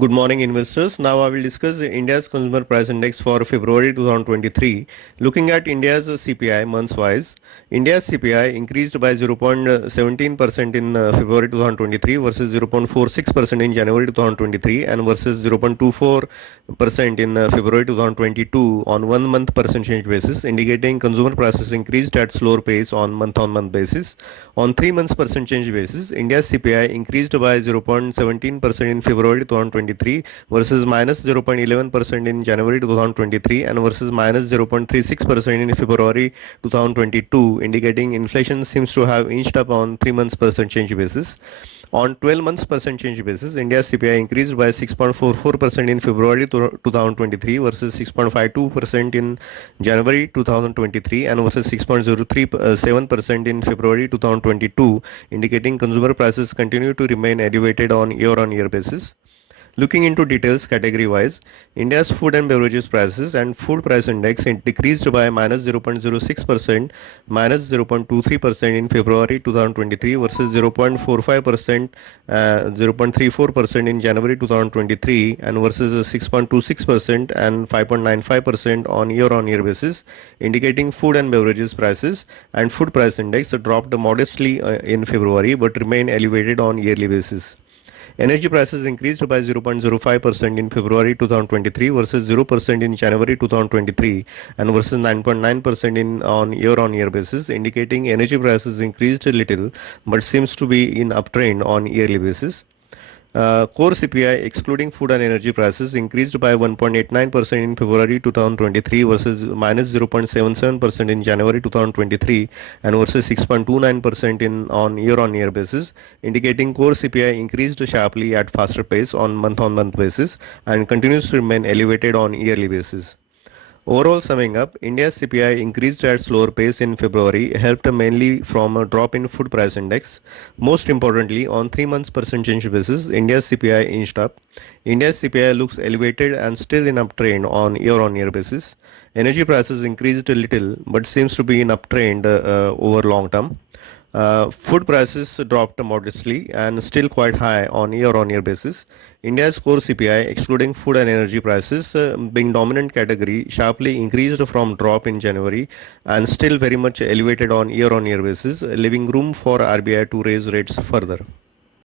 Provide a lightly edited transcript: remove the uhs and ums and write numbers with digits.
Good morning, investors. Now I will discuss India's Consumer Price Index for February 2023. Looking at India's CPI months-wise, India's CPI increased by 0.17% in February 2023 versus 0.46% in January 2023 and versus 0.24% in February 2022 on 1 month percentage basis, indicating consumer prices increased at slower pace on month-on-month basis. On 3 months percentage basis, India's CPI increased by 0.17% in February 2023 versus minus 0.11% in January 2023 and versus minus 0.36% in February 2022, indicating inflation seems to have inched up on 3 months percentage basis. On 12 months percentage basis, India's CPI increased by 6.44% in February 2023 versus 6.52% in January 2023 and versus 6.037% in February 2022, indicating consumer prices continue to remain elevated on year-on-year basis. Looking into details category wise, India's food and beverages prices and food price index decreased by minus 0.06%, minus 0.23% in February 2023 versus 0.45%, 0.34% in January 2023 and versus 6.26% and 5.95% on year-on-year basis, indicating food and beverages prices and food price index dropped modestly in February but remain elevated on yearly basis. Energy prices increased by 0.05% in February 2023 versus 0% in January 2023 and versus 9.9% in on year-on-year basis, indicating energy prices increased a little but seems to be in uptrend on yearly basis. Core CPI excluding food and energy prices increased by 1.89% in February 2023 versus minus 0.77% in January 2023 and versus 6.29% in on year-on-year basis, indicating core CPI increased sharply at faster pace on month-on-month basis and continues to remain elevated on yearly basis. Overall, summing up, India's CPI increased at slower pace in February, helped mainly from a drop in food price index. Most importantly, on 3 months percentage basis, India's CPI inched up. India's CPI looks elevated and still in uptrend on year-on-year basis. Energy prices increased a little, but seems to be in uptrend over long term. Food prices dropped modestly and still quite high on year-on-year basis. India's core CPI, excluding food and energy prices, being dominant category, sharply increased from drop in January and still very much elevated on year-on-year basis, leaving room for RBI to raise rates further.